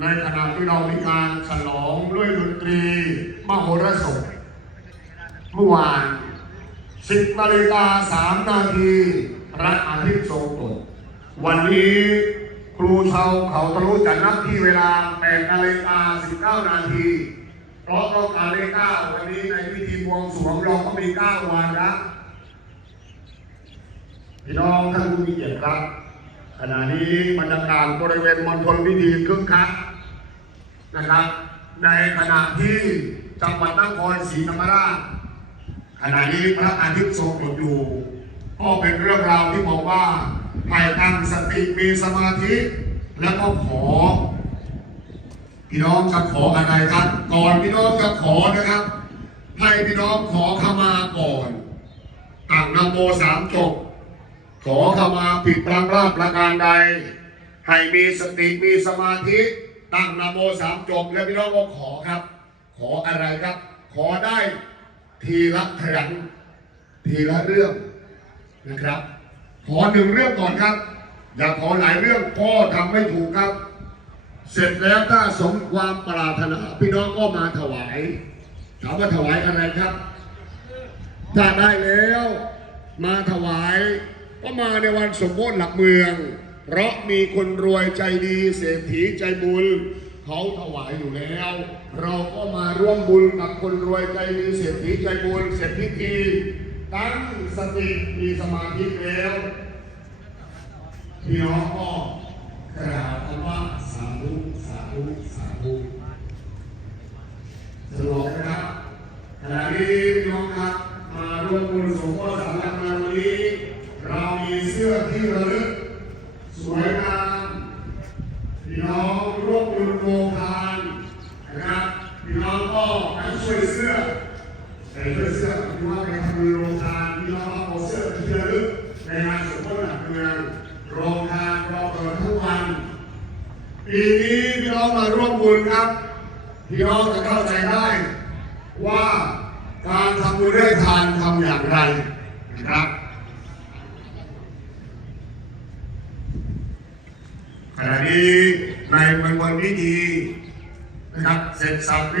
ในขณะที่เรามีการฉลองด้วยดนตรี มโหรสพเมื่อวาน10นาฬิกา3นาทีพระอาทิตย์ทรงตกวันนี้ครูชาวเขาทะลุจัดนับที่เวลา8นาฬิกา19นาทีเพราะต้องการเลข9วันนี้ในพิธีบวงสรวงเราก็มี9วันนะพี่น้องท่านผู้มีเกียรติครับขณะนี้บรรยากาศบริเวณมณฑลพิธีคึกคัก นะครับ ในขณะที่จังหวัดนครศรีธรรมราชขณะนี้พระอาทิตย์ทรงกดอยู่ก็เป็นเรื่องราวที่บอกว่าให้ตั้งสติมีสมาธิ แล้วก็ขอ พี่น้องจะขออะไรครับ ก่อนพี่น้องจะขอนะครับ ให้พี่น้องขอขมาก่อนตั้งนโมสามจบขอขมาผิดพลังพลาดประการใด ให้มีสติมีสมาธิ ตั้งนะโมสามจบแล้วพี่น้องก็ขอครับ ขออะไรครับ ขอได้ทีละครั้งทีละเรื่องนะครับ ขอหนึ่งเรื่องก่อนครับ อย่าขอหลายเรื่องพ่อทำไม่ถูกครับ เสร็จแล้วถ้าสมความปรารถนาพี่น้องก็มาถวาย ถามว่าถวายอะไรครับถ้าได้แล้ว มาถวายก็มาในวันสมโภชหลักเมือง เพราะมีคนรวยใจดีเศรษฐีใจบุญเขาถวายอยู่แล้ว เราก็มาร่วมบุญกับคนรวยใจดีเศรษฐีใจบุญเสร็จพิธีตั้งสติมีสมาธิแล้วพี่น้องก็กราบคำว่าสาธุสาธุสาธุสรุปนะครับขณะนี้พี่น้องครับมาร่วมบุญสมโภชสำนักงาวันนี้ เรามีเสื้อที่ระลึก สวยงามพี่น้องร่วมบุญโรงทานนะครับพี่น้องก็ไปช่วยเสื้อใส่เสื้อพี่น้องไปทำบุญโรงทานพี่น้องเอาเสื้อที่ระลึกในงานสมโภชหลักเมืองโรงทานราเปิดทุกวันปีนี้พี่น้องมาร่วมบุญครับพี่น้องจะเข้าใจได้ว่าการทำบุญด้วยทานทำอย่างไรนะครับ ขณะนี้ในวันวันพิธีนะครับเสร็จสับเรียบ